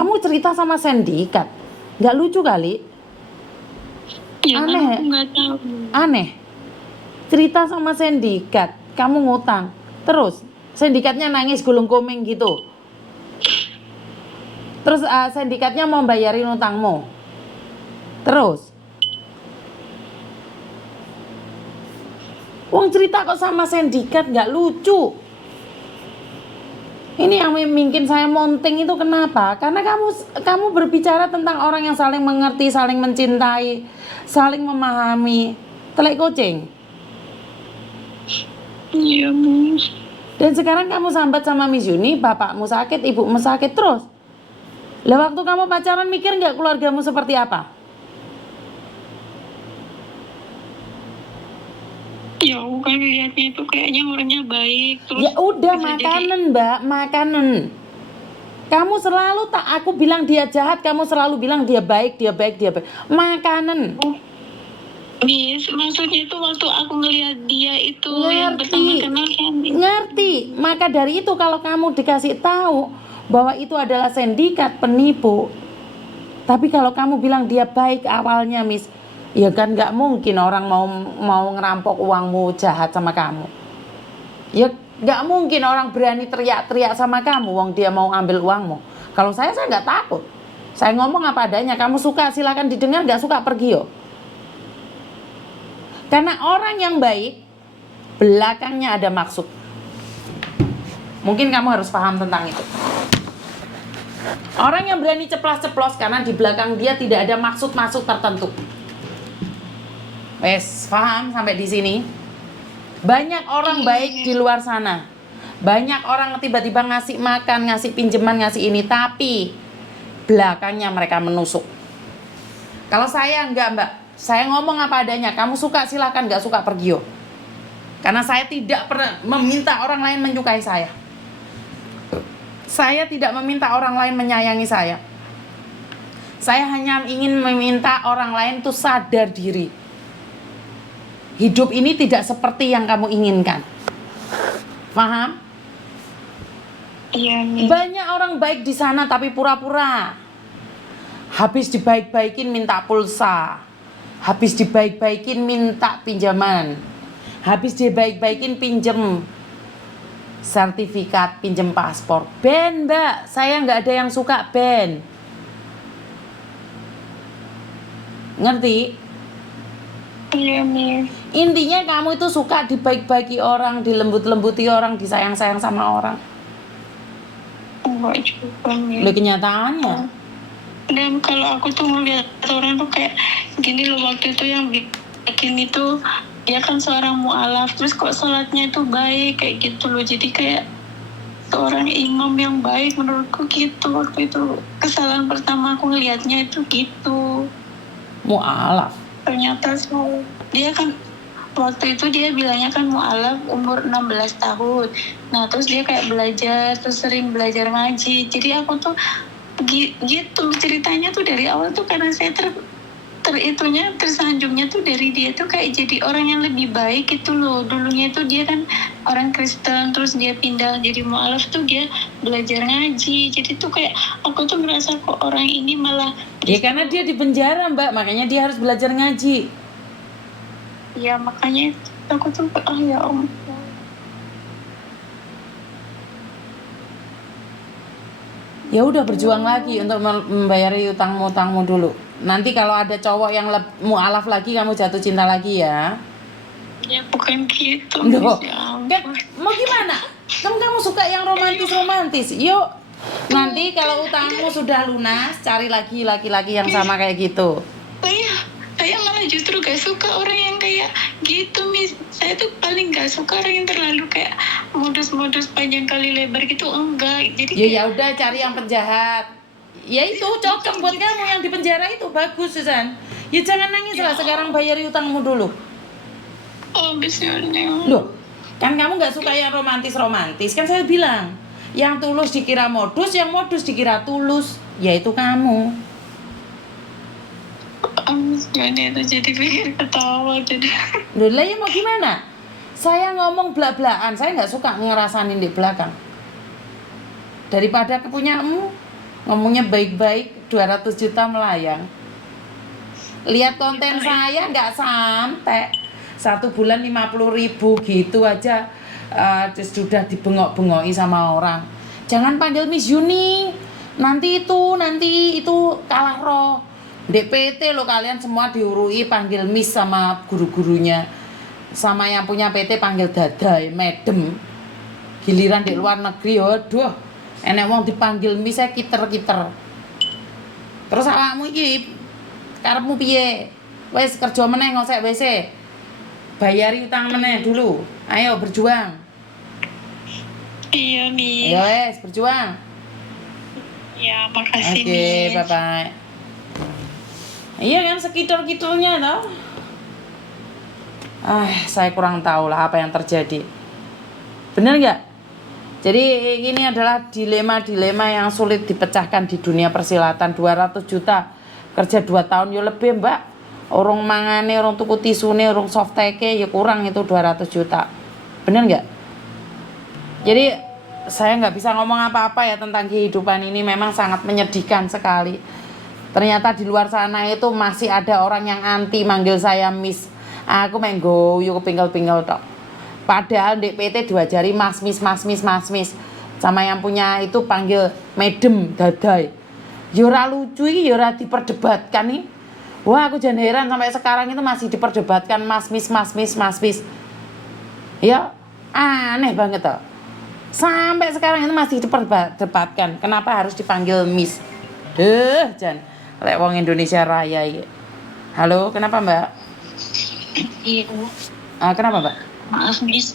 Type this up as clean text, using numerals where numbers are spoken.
Kamu cerita sama sindikat. Nggak lucu kali? Ya kan Aneh. aku nggak tahu. Aneh. Cerita sama sindikat, kamu ngutang. Terus sindikatnya nangis gulung komeng gitu. Terus sindikatnya mau bayarin utangmu. Terus Wong cerita kok sama sindikat, nggak lucu. Ini yang mungkin saya monting itu kenapa? Karena kamu berbicara tentang orang yang saling mengerti, saling mencintai, saling memahami. Telek kucing. Iya, Miss. Dan sekarang kamu sambat sama Miss Yuni, bapakmu sakit, ibumu sakit terus. Lah waktu kamu pacaran mikir nggak keluargamu seperti apa? Ya aku kan lihatnya itu kayaknya orangnya baik terus. Ya udah bisa makanan Mbak, makanan. Kamu selalu aku bilang dia jahat, kamu selalu bilang dia baik, dia baik, dia baik. Makanan. Miss, maksudnya itu waktu aku ngelihat dia itu yang pertama Ngerti, kenal kan. ngerti. Maka dari itu kalau kamu dikasih tahu bahwa itu adalah sindikat penipu, tapi kalau kamu bilang dia baik awalnya, Miss, ya kan nggak mungkin orang mau ngerampok uangmu jahat sama kamu. Ya nggak mungkin orang berani teriak-teriak sama kamu, wong dia mau ambil uangmu. Kalau saya nggak takut. Saya ngomong apa adanya. Kamu suka silakan didengar, nggak suka pergi yo. Karena orang yang baik belakangnya ada maksud. Mungkin kamu harus paham tentang itu. Orang yang berani ceplas-ceplos karena di belakang dia tidak ada maksud-maksud tertentu. Wes, paham sampai di sini? Banyak orang baik di luar sana. Banyak orang tiba-tiba ngasih makan, ngasih pinjaman, ngasih ini, tapi belakangnya mereka menusuk. Kalau saya enggak, Mbak. Saya ngomong apa adanya. Kamu suka silakan, enggak suka pergi yo. Karena saya tidak pernah meminta orang lain menyukai saya. Saya tidak meminta orang lain menyayangi saya. Saya hanya ingin meminta orang lain tuh sadar diri. Hidup ini tidak seperti yang kamu inginkan. Paham? Iya, Miss. Banyak orang baik di sana tapi pura-pura. Habis dibaik-baikin minta pulsa. Habis dibaik-baikin minta pinjaman. Habis dibaik-baikin pinjem sertifikat, pinjem paspor. Ben, Mbak, saya nggak ada yang suka Ben. Ngerti? Iya, Miss. Intinya kamu itu suka dibaik-baiki orang, dilembut-lembuti orang, disayang-sayang sama orang. Enggak juga, Miss. Loh, kenyataannya. Dan kalau aku tuh ngeliat orang tuh kayak gini loh, waktu itu yang bikin itu dia kan seorang mu'alaf, terus kok sholatnya itu baik kayak gitu loh, jadi kayak seorang imam yang baik menurutku gitu. Waktu itu kesalahan pertama aku ngelihatnya itu gitu. Mu'alaf. Ternyata so, dia kan waktu itu dia bilangnya kan mu'alaf umur 16 tahun. Nah terus dia kayak belajar, terus sering belajar ngaji. Jadi aku tuh gitu ceritanya tuh dari awal tuh karena saya tersanjungnya tuh dari dia tuh kayak jadi orang yang lebih baik gitu loh. Dulunya tuh dia kan orang Kristen, terus dia pindah jadi mu'alaf tuh dia belajar ngaji. Jadi tuh kayak aku tuh merasa kok orang ini malah Ya karena dia di penjara, Mbak, makanya dia harus belajar ngaji. ya makanya aku tuh ya om. Ya udah berjuang lagi untuk membayari utang-utangmu dulu. Nanti kalau ada cowok yang mu'alaf lagi, kamu jatuh cinta lagi ya. Ya bukan gitu. Loh, Ya kan mau gimana? Kamu suka yang romantis-romantis. Yuk, nanti kalau utangmu sudah lunas, cari lagi laki-laki yang sama kayak gitu. Saya malah justru gak suka orang yang kayak gitu, Miss. Saya tuh paling gak suka orang yang terlalu kayak modus-modus panjang kali lebar gitu, enggak. Jadi Ya udah cari yang penjahat. Ya itu cocok buat kamu yang di penjara itu bagus, Susan. Ya jangan nangis lah, sekarang bayari utangmu dulu. oh bismillah. Loh, kan kamu nggak suka yang romantis-romantis, kan saya bilang. Yang tulus dikira modus, yang modus dikira tulus, yaitu kamu. Jadi itu jadi pikir ketawa jadi. Loh lah ya mau gimana? Saya ngomong belak-belakan, saya nggak suka ngerasain di belakang. Daripada kepunyamu, Ngomongnya baik-baik 200 juta melayang. Lihat konten saya nggak sampai 1 bulan 50.000 gitu aja, sudah dibengok-bengoki sama orang. Jangan panggil Miss Yuni, nanti itu kalah roh. DPT lo kalian semua diurui panggil Miss sama guru-gurunya, sama yang punya PT panggil dadai, medem. Giliran di luar negeri, aduh, enek wong dipanggil Miss saya kiter-kiter. Terus awakmu iki karepmu piye? Wes kerja meneh ngosek WC. Bayari utang meneh dulu. Ayo berjuang. Iya, Miss. Ayo wes berjuang. Ya, makasih, Oke, Miss. bye bye. Iya kan sekitar-kitarnya toh. Saya kurang tahu lah apa yang terjadi. Bener nggak? Jadi ini adalah dilema-dilema yang sulit dipecahkan di dunia persilatan. 200 juta kerja 2 tahun ya lebih mbak, orang mangane, orang tuku tisune, orang softeke ya kurang itu 200 juta. Bener nggak? Jadi saya nggak bisa ngomong apa-apa ya tentang kehidupan ini, memang sangat menyedihkan sekali. Ternyata di luar sana itu masih ada orang yang anti manggil saya Miss. Aku main goyo kepinggal-pinggal tok. Padahal di PT diwajari Mas Miss. Sama yang punya itu panggil Medem, Dadai. Yora lucu iki, yora diperdebatkan nih. Wah, aku jangan heran sampai sekarang itu masih diperdebatkan Mas Miss. Ya, aneh banget toh. Sampai sekarang itu masih diperdebatkan. Kenapa harus dipanggil Miss? Jan, lek wong Indonesia Raya iki. Halo, kenapa Mbak? Iya. Kenapa Mbak? Maaf, Miss.